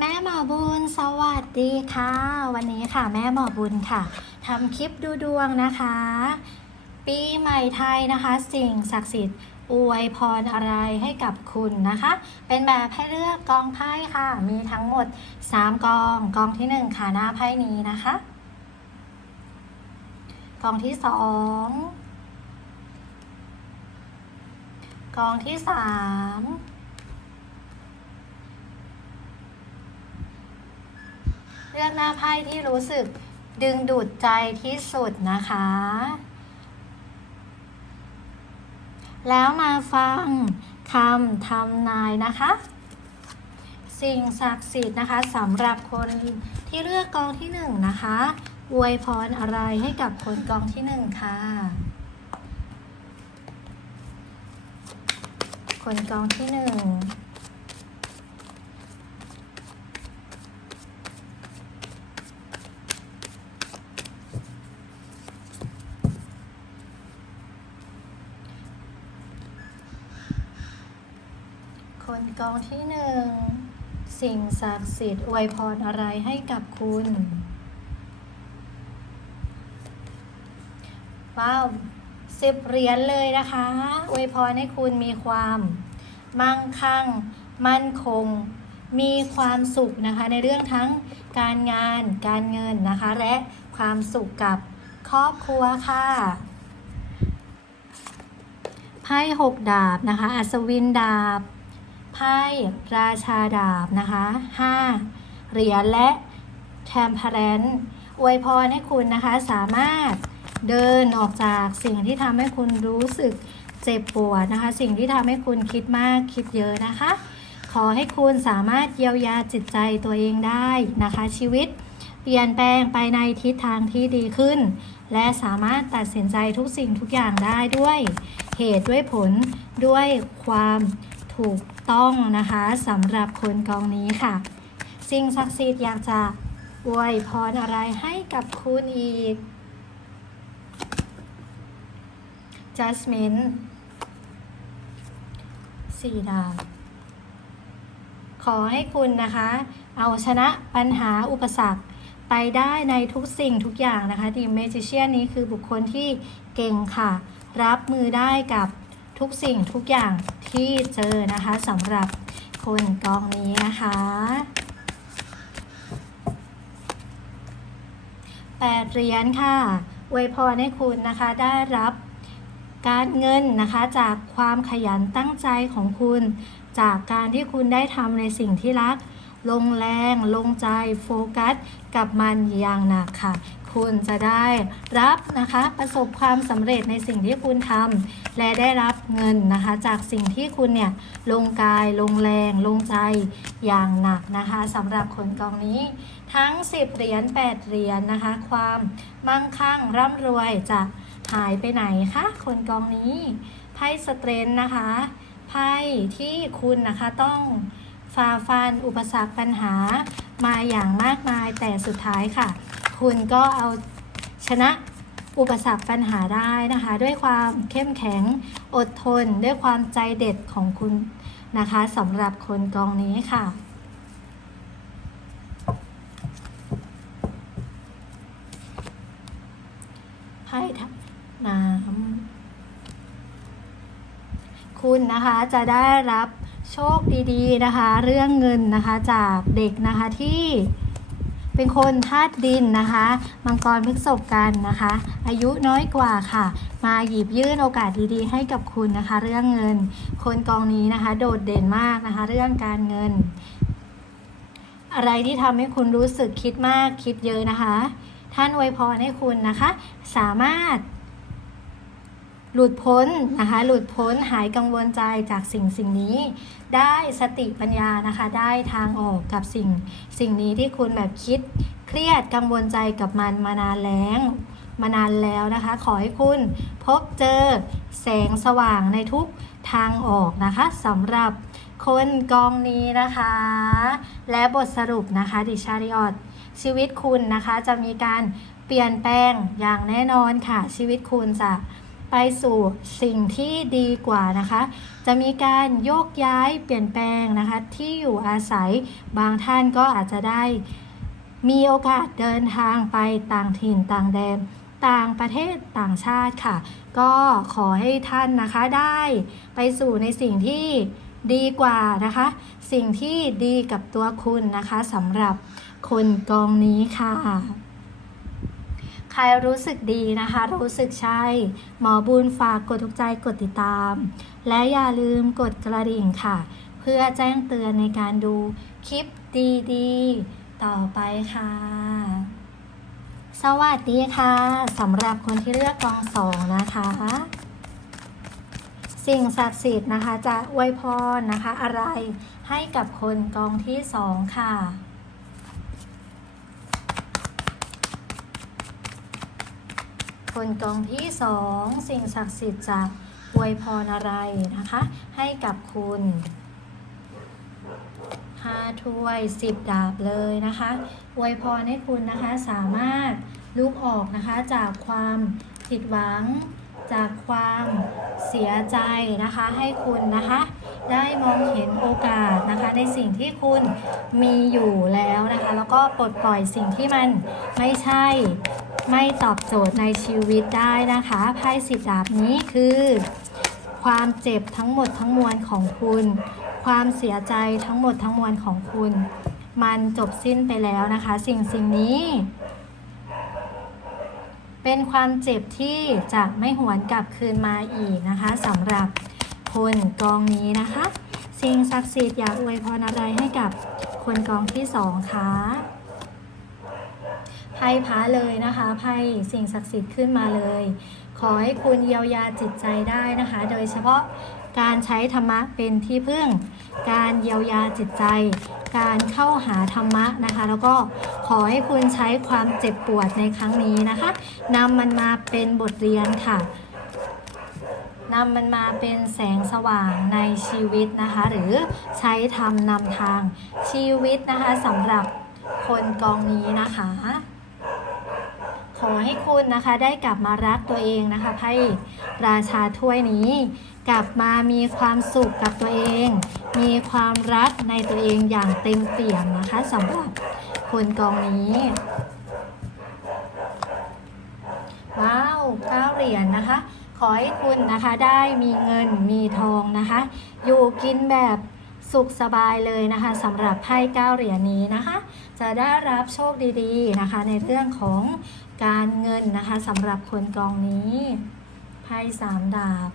แม่หมอบุญสวัสดีค่ะ วันนี้ค่ะ แม่หมอบุญค่ะทำคลิปดูดวงนะคะ ปีใหม่ไทยนะคะ สิ่งศักดิ์สิทธิ์อวยพรอะไรให้กับคุณนะคะ เป็นแบบให้เลือกกองไพ่ค่ะ มีทั้งหมด 3 กอง กองที่ 1 ค่ะหน้าไพ่นี้นะคะ กองที่ 2 กองที่ 3 ลือกหน้าไพ่ที่รู้สึกดึงดูดใจที่สุดนะคะ แล้วมาฟังคำทำนายนะคะ สิ่งศักดิ์สิทธิ์นะคะสำหรับคนที่เลือกกองที่หนึ่งนะคะอวยพรอะไรให้กับคนกองที่หนึ่งค่ะ คนกองที่หนึ่ง คน กองที่หนึ่งสิ่งศักดิ์สิทธิ์อวยพรอะไรให้กับคุณ ว้าวสิบเหรียญเลยนะคะอวยพรให้คุณมีความ มั่งคั่ง มั่นคง มีความสุขนะคะ ในเรื่องทั้งการงาน การเงินนะคะ และความสุขกับครอบครัวค่ะไพ่หกดาบนะคะ อัศวินดาบ ไพ่ราชาดาบนะคะห้าเหรียญและแทมเพลนอวยพรให้คุณนะคะสามารถเดินออกจากสิ่งที่ทำให้คุณรู้สึกเจ็บปวดนะคะ สิ่งที่ทำให้คุณคิดมากคิดเยอะนะคะ ขอให้คุณสามารถเยียวยาจิตใจตัวเองได้นะคะ ชีวิตเปลี่ยนแปลงไปในทิศทางที่ดีขึ้น และสามารถตัดสินใจทุกสิ่งทุกอย่างได้ด้วยเหตุด้วยผลด้วยความถูก ต้องนะคะสำหรับคนกองนี้ค่ะ สิ่งศักดิ์สิทธิ์อยากจะอวยพรอะไรให้กับคุณอีก Jasmine สี่ดาวขอให้คุณนะคะ เอาชนะปัญหาอุปสรรคไปได้ในทุกสิ่งทุกอย่างนะคะทีมเมจิเชียนนี้คือบุคคลที่เก่งค่ะ รับมือได้กับทุกสิ่งทุกอย่าง ที่เจอนะคะสำหรับคนกองนี้นะคะแปดเหรียญค่ะอวยพรให้คุณนะคะได้รับการเงินนะคะจากความขยันตั้งใจของคุณ จากการที่คุณได้ทำในสิ่งที่รัก ลงแรง ลงใจโฟกัส กับมันอย่างหนักค่ะ คุณจะได้รับนะคะประสบความสำเร็จในสิ่งที่คุณทำและได้รับเงินนะคะ จากสิ่งที่คุณเนี่ยลงกายลงแรงลงใจอย่างหนักนะคะสำหรับคนกองนี้ทั้ง 10 เหรียญ8เหรียญนะคะ ความมั่งคั่งร่ำรวยจะหายไปไหนคะคนกองนี้ไพ่สเตรนนะคะไพ่ที่คุณนะคะต้องฝ่าฟันอุปสรรคปัญหามาอย่างมากมายแต่สุดท้ายค่ะ คุณก็เอาชนะอุปสรรคปัญหาได้นะคะ ด้วยความเข้มแข็งอดทน ด้วยความใจเด็ดของคุณนะคะสำหรับคนกองนี้ค่ะไพ่ทับน้ำคุณนะคะจะได้รับโชคดีๆนะคะ เรื่องเงินนะคะจากเด็กนะคะที่ เป็นคนธาตุดินนะคะ มังกรพฤกษบกันนะคะ อายุน้อยกว่าค่ะ มาหยิบยื่นโอกาสดีๆ ให้กับคุณนะคะ เรื่องเงิน คนกองนี้นะคะ โดดเด่นมากนะคะ เรื่องการเงิน อะไรที่ทำให้คุณรู้สึกคิดมากคิดเยอะนะคะ ท่านอวยพรให้คุณนะคะ สามารถ หลุดพ้นนะคะหลุดพ้นหายกังวลใจจากสิ่งสิ่งนี้ ได้สติปัญญานะคะ ได้ทางออกกับสิ่ง สิ่งนี้ที่คุณแบบคิด เครียดกังวลใจกับมันมานานแล้วมานานแล้วนะคะ ขอให้คุณพบเจอแสงสว่างในทุกทางออกนะคะสำหรับคนกองนี้นะคะ และบทสรุปนะคะดิชาริออตชีวิตคุณนะคะจะมีการเปลี่ยนแปลงอย่างแน่นอนค่ะ ชีวิตคุณจะ ไปสู่สิ่งที่ดีกว่านะคะ จะมีการโยกย้ายเปลี่ยนแปลงนะคะ ที่อยู่อาศัยบางท่านก็อาจจะได้ มีโอกาสเดินทางไปต่างถิ่นต่างแดน ต่างประเทศต่างชาติค่ะ ก็ขอให้ท่านนะคะได้ไปสู่ในสิ่งที่ดีกว่านะคะ สิ่งที่ดีกับตัวคุณนะคะสำหรับคนกองนี้ค่ะ ใครรู้สึกดีนะคะ รู้สึกใช่ หมอบุญฝากกดถูกใจกดติดตาม และอย่าลืมกดกระดิ่งค่ะ เพื่อแจ้งเตือนในการดูคลิปดีๆ ต่อไปค่ะ สวัสดีค่ะสำหรับคนที่เลือกกองสองนะคะสิ่งศักดิ์สิทธิ์นะคะจะอวยพรนะคะอะไรให้กับคนกองที่สองค่ะ คนกองที่สองสิ่งศักดิ์สิทธิ์จะอวยพรอะไรนะคะ ให้กับคุณห้าถ้วยสิบดาบเลยนะคะอวยพรให้คุณนะคะสามารถลุกออกนะคะจากความผิดหวังจากความเสียใจนะคะให้คุณนะคะ ได้มองเห็นโอกาสนะคะในสิ่งที่คุณมีอยู่แล้วนะคะ แล้วก็ปลดปล่อยสิ่งที่มันไม่ใช่ ไม่ตอบโจทย์ในชีวิตได้นะคะไพ่สิบดาบนี้คือ ความเจ็บทั้งหมดทั้งมวลของคุณ ความเสียใจทั้งหมดทั้งมวลของคุณ มันจบสิ้นไปแล้วนะคะ สิ่งสิ่งนี้ เป็นความเจ็บที่จะไม่หวนกลับคืนมาอีกนะคะสำหรับคนกองนี้นะคะ สิ่งศักดิ์สิทธิ์อยากอวยพรอะไรให้กับคนกองที่สองคะ ไพ่พาเลยนะคะไพ่สิ่งศักดิ์สิทธิ์ขึ้นมาเลย ขอให้คุณเยียวยาจิตใจได้นะคะ โดยเฉพาะการใช้ธรรมะเป็นที่พึ่ง การเยียวยาจิตใจ การเข้าหาธรรมะนะคะ แล้วก็ขอให้คุณใช้ความเจ็บปวดในครั้งนี้นะคะนำมันมาเป็นบทเรียนค่ะนำมันมาเป็นแสงสว่างในชีวิตนะคะ หรือใช้ธรรมนำทางชีวิตนะคะสำหรับคนกองนี้นะคะ ขอให้คุณนะคะได้กลับมารักตัวเองนะคะไพ่ราชาถ้วยนี้ กลับมามีความสุขกับตัวเอง มีความรักในตัวเองอย่างเต็มเปี่ยมนะคะสำหรับคนกองนี้ว้าวเก้าเหรียญนะคะ ขอให้คุณนะคะได้มีเงินมีทองนะคะ อยู่กินแบบสุขสบายเลยนะคะสำหรับไพ่เก้าเหรียญนี้นะคะ จะได้รับโชคดีๆนะคะ ในเรื่องของ การเงินนะคะสำหรับคนกองนี้ไพ่สามดาบ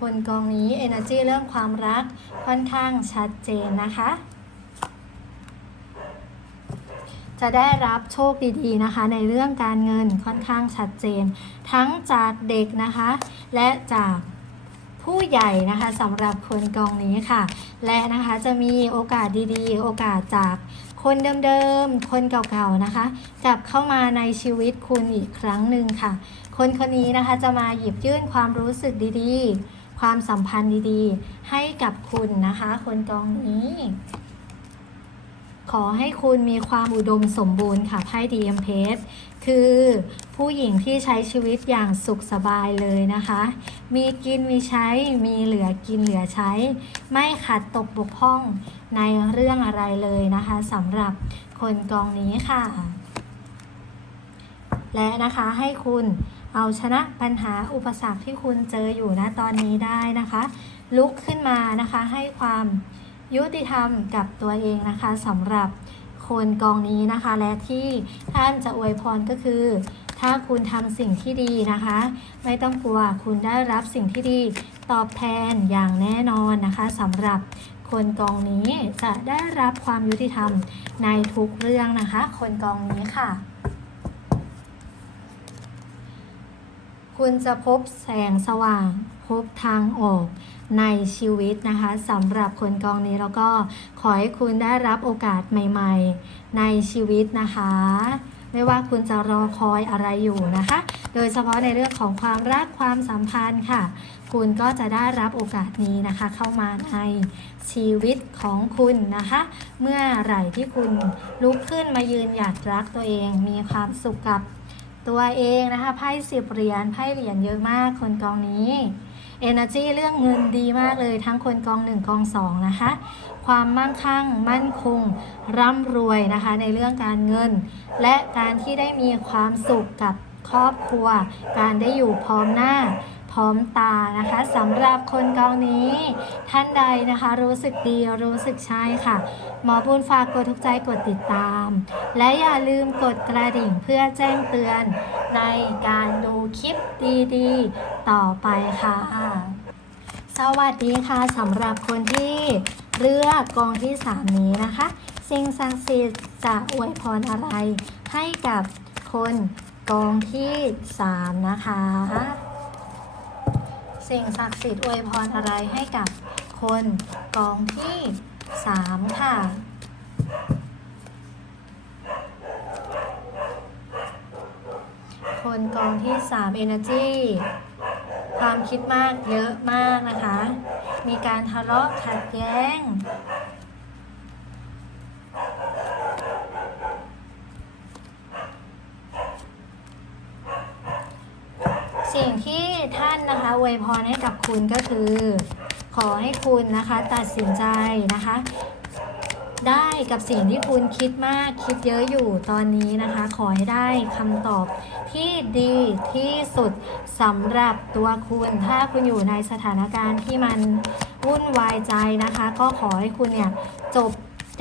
คนกองนี้ Energy เรื่องความรักค่อนข้างชัดเจนนะคะ จะได้รับโชคดีๆนะคะ ในเรื่องการเงินค่อนข้างชัดเจน ทั้งจากเด็กนะคะ และจากผู้ใหญ่นะคะสำหรับคนกองนี้ค่ะ และนะคะจะมีโอกาสดีๆ โอกาสจาก คนเดิมๆ คนเก่าๆนะคะ กลับเข้ามาในชีวิตคุณอีกครั้งหนึ่งค่ะ คนคนนี้นะคะจะมาหยิบยื่นความรู้สึกดีๆ ความสัมพันธ์ดีๆ ให้กับคุณนะคะ คนกองนี้ ขอให้คุณมีความอุดมสมบูรณ์ค่ะไพ่ดีเอ็มเพสคือผู้หญิงที่ใช้ชีวิตอย่างสุขสบายเลยนะคะ มีกินมีใช้ มีเหลือกินเหลือใช้ ไม่ขาดตกบกพร่อง ในเรื่องอะไรเลยนะคะสำหรับคนกองนี้ค่ะ และนะคะให้คุณเอาชนะปัญหาอุปสรรคที่คุณเจออยู่นะตอนนี้ได้นะคะ ลุกขึ้นมานะคะให้ความยุติธรรมกับตัวเองนะคะสำหรับคนกองนี้นะคะ และที่ท่านจะอวยพรก็คือ ถ้าคุณทำสิ่งที่ดีนะคะ ไม่ต้องกลัวคุณได้รับสิ่งที่ดีตอบแทนอย่างแน่นอนนะคะสำหรับ คนกองนี้จะได้รับความยุติธรรมในทุกเรื่องนะคะ คนกองนี้ค่ะ คุณจะพบแสงสว่าง พบทางออกในชีวิตนะคะสำหรับคนกองนี้แล้วก็ขอให้คุณได้รับโอกาสใหม่ ๆ ในชีวิตนะคะ ไม่ว่าคุณจะรอคอยอะไรอยู่นะคะ โดยเฉพาะในเรื่องของความรักความสัมพันธ์ค่ะ คุณก็จะได้รับโอกาสนี้นะคะ เข้ามาในชีวิตของคุณนะคะ เมื่อไหร่ที่คุณลุกขึ้นมายืนหยัดรักตัวเอง มีความสุขกับตัวเองนะคะไพ่สิบเหรียญไพ่เหรียญเยอะมากคนกองนี้ Energy เรื่องเงินดีมากเลยทั้งคนกองหนึ่งกองสองนะคะ ความมั่งคั่งมั่นคง ร่ำรวยนะคะ ในเรื่องการเงิน และการที่ได้มีความสุขกับครอบครัว การได้อยู่พร้อมหน้า พร้อมตานะคะสำหรับคนกองนี้ท่านใดนะคะ รู้สึกดีรู้สึกใช่ค่ะ หมอบุญฝากกดทุกใจกดติดตาม และอย่าลืมกดกระดิ่งเพื่อแจ้งเตือนในการดูคลิปดีๆ ต่อไปค่ะ สวัสดีค่ะสำหรับคนที่เลือกกองที่ 3 นี้นะคะ สิ่งศักดิ์สิทธิ์จะอวยพรอะไรให้กับคนกองที่ 3 นะคะ สิ่งศักดิ์สิทธิ์อวยพรอะไรให้กับคนกองที่สามค่ะคนกองที่สาม Energy ความคิดมากเยอะมากนะคะ มีการทะเลาะขัดแย้งที่ท่านนะคะ อวยพรให้กับคุณก็คือ ขอให้คุณนะคะตัดสินใจนะคะ ได้กับสิ่งที่คุณคิดมากคิดเยอะอยู่ตอนนี้นะคะ ขอให้ได้คำตอบที่ดีที่สุดสำหรับตัวคุณถ้าคุณอยู่ในสถานการณ์ที่มันวุ่นวายใจนะคะ ก็ขอให้คุณเนี่ยจบ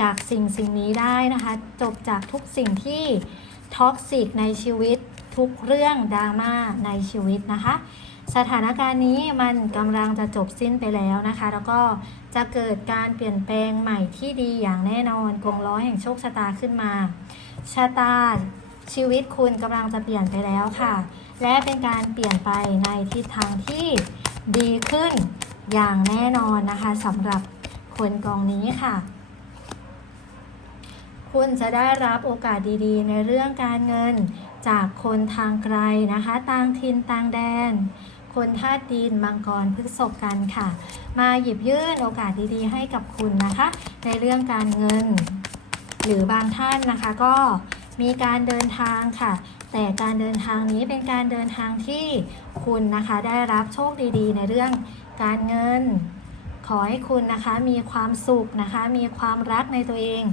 จากสิ่งสิ่งนี้ได้นะคะ จบจากทุกสิ่งที่ท็อกซิกในชีวิตทุกเรื่องดราม่าในชีวิตนะคะ สถานการณ์นี้มันกำลังจะจบสิ้นไปแล้วนะคะ แล้วก็จะเกิดการเปลี่ยนแปลงใหม่ที่ดีอย่างแน่นอนกงล้อแห่งโชคชะตาขึ้นมาชะตาชีวิตคุณกำลังจะเปลี่ยนไปแล้วค่ะ และเป็นการเปลี่ยนไปในทิศทางที่ดีขึ้นอย่างแน่นอนนะคะสำหรับคนกองนี้ค่ะ คุณจะได้รับโอกาสดีๆ ในเรื่องการเงินจากคนทางไกลนะคะ ต่างถิ่นต่างแดน คนธาตุดินมังกรพฤษภกันค่ะ มาหยิบยื่นโอกาสดีๆ ให้กับคุณนะคะ ในเรื่องการเงิน หรือบางท่านนะคะก็มีการเดินทางค่ะ แต่การเดินทางนี้เป็นการเดินทางที่คุณนะคะได้รับโชคดีๆ ในเรื่องการเงิน ขอให้คุณนะคะมีความสุขนะคะ มีความรักในตัวเอง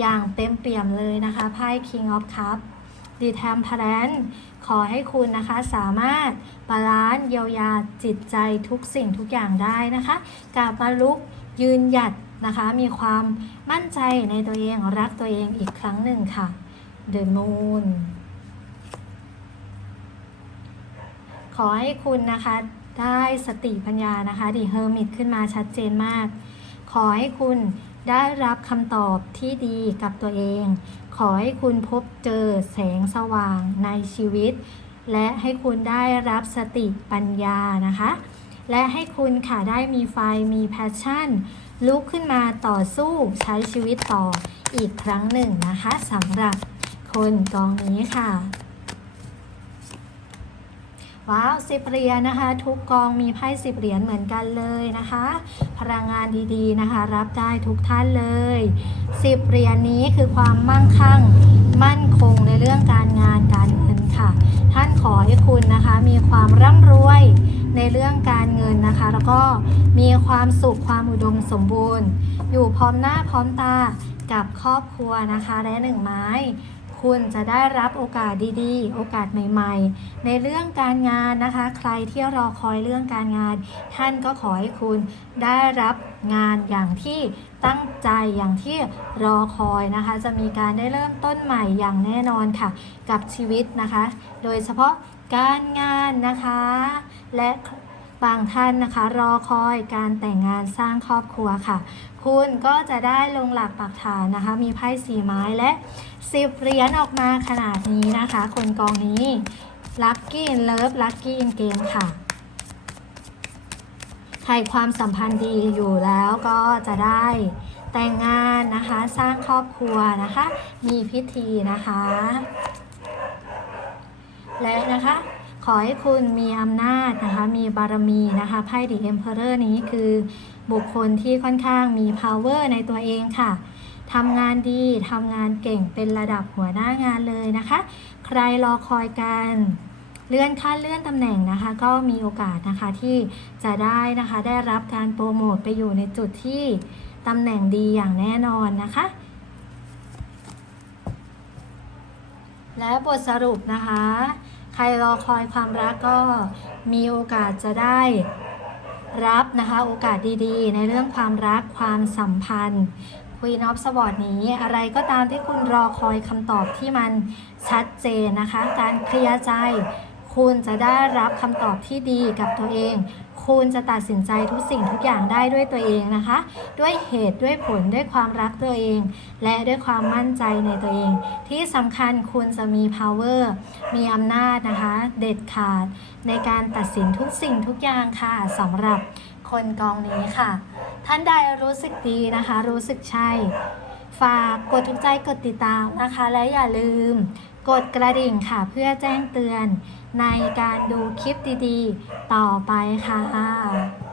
อย่างเต็มเปี่ยมเลยนะคะไพ่ King of Cup ดีแทมพลนขอให้คุณนะคะสามารถบาลานซ์เยียวยาจิตใจทุกสิ่งทุกอย่างได้นะคะกลับมาลุกยืนหยัดนะคะ มีความมั่นใจในตัวเองรักตัวเองอีกครั้งหนึ่งค่ะ The Moon ขอให้คุณนะคะได้สติปัญญานะคะดีเฮอร์มิตขึ้นมาชัดเจนมาก ขอให้คุณได้รับคำตอบที่ดีกับตัวเอง ขอให้คุณพบเจอแสงสว่างในชีวิต และให้คุณได้รับสติปัญญานะคะ และให้คุณค่ะได้มีไฟมีแพชชั่น ลุกขึ้นมาต่อสู้ใช้ชีวิตต่ออีกครั้งหนึ่งนะคะสำหรับคนกองนี้ค่ะ ว้าวสิบเหรียญนะคะ ทุกกองมีไพ่สิบเหรียญเหมือนกันเลยนะคะ พลังงานดีๆนะคะ รับได้ทุกท่านเลยสิบเหรียญนี้คือความมั่งคั่งมั่นคงในเรื่องการงานการเงินค่ะ ท่านขอให้คุณนะคะ มีความร่ำรวยในเรื่องการเงินนะคะ แล้วก็มีความสุขความอุดมสมบูรณ์ อยู่พร้อมหน้าพร้อมตากับครอบครัวนะคะและหนึ่งไม้ คุณจะได้รับโอกาสดีๆ โอกาสใหม่ๆ ในเรื่องการงานนะคะ ใครที่รอคอยเรื่องการงาน ท่านก็ขอให้คุณได้รับงานอย่างที่ตั้งใจอย่างที่รอคอยนะคะ จะมีการได้เริ่มต้นใหม่อย่างแน่นอนค่ะ กับชีวิตนะคะ โดยเฉพาะการงานนะคะ และบางท่านนะคะ รอคอยการแต่งงานสร้างครอบครัวค่ะ คุณก็จะได้ลงหลักปักฐานนะคะ มีไพ่สีไม้และสิบเหรียญออกมาขนาดนี้นะคะ คนกองนี้ Lucky in Love Lucky in Game ค่ะใครความสัมพันธ์ดีอยู่แล้วก็จะได้แต่งงานนะคะ สร้างครอบครัวนะคะ มีพิธีนะคะ และนะคะ ขอให้คุณมีอำนาจนะคะมีบารมีนะคะไพ่ดีเอ็มเพอเรอร์นี้คือบุคคลที่ค่อนข้างมี power ในตัวเองค่ะทำงานดีทำงานเก่งเป็นระดับหัวหน้างานเลยนะคะ ใครรอคอยการเลื่อนขั้นเลื่อนตำแหน่งนะคะ ก็มีโอกาสนะคะที่จะได้นะคะได้รับการโปรโมทไปอยู่ในจุดที่ตำแหน่งดีอย่างแน่นอนนะคะ และบทสรุปนะคะ ใครรอคอยความรักก็มีโอกาสจะได้รับนะคะโอกาสดีๆ ในเรื่องความรักความสัมพันธ์ Queen of Swords นี้อะไรก็ตามที่คุณรอคอยคำตอบที่มันชัดเจนนะคะ การเคลียร์ใจ คุณจะได้รับคำตอบที่ดีกับตัวเอง คุณจะตัดสินใจทุกสิ่งทุกอย่างได้ด้วยตัวเองนะคะ ด้วยเหตุด้วยผลด้วยความรักตัวเอง และด้วยความมั่นใจในตัวเอง ที่สำคัญคุณจะมี power มีอำนาจนะคะ เด็ดขาด ในการตัดสินทุกสิ่งทุกอย่างค่ะสำหรับคนกองนี้ค่ะ ท่านใดรู้สึกดีนะคะ รู้สึกใช่ ฝากกดถูกใจกดติดตามนะคะ และอย่าลืมกดกระดิ่งค่ะเพื่อแจ้งเตือน ในการดูคลิปดีๆ ต่อไปค่ะ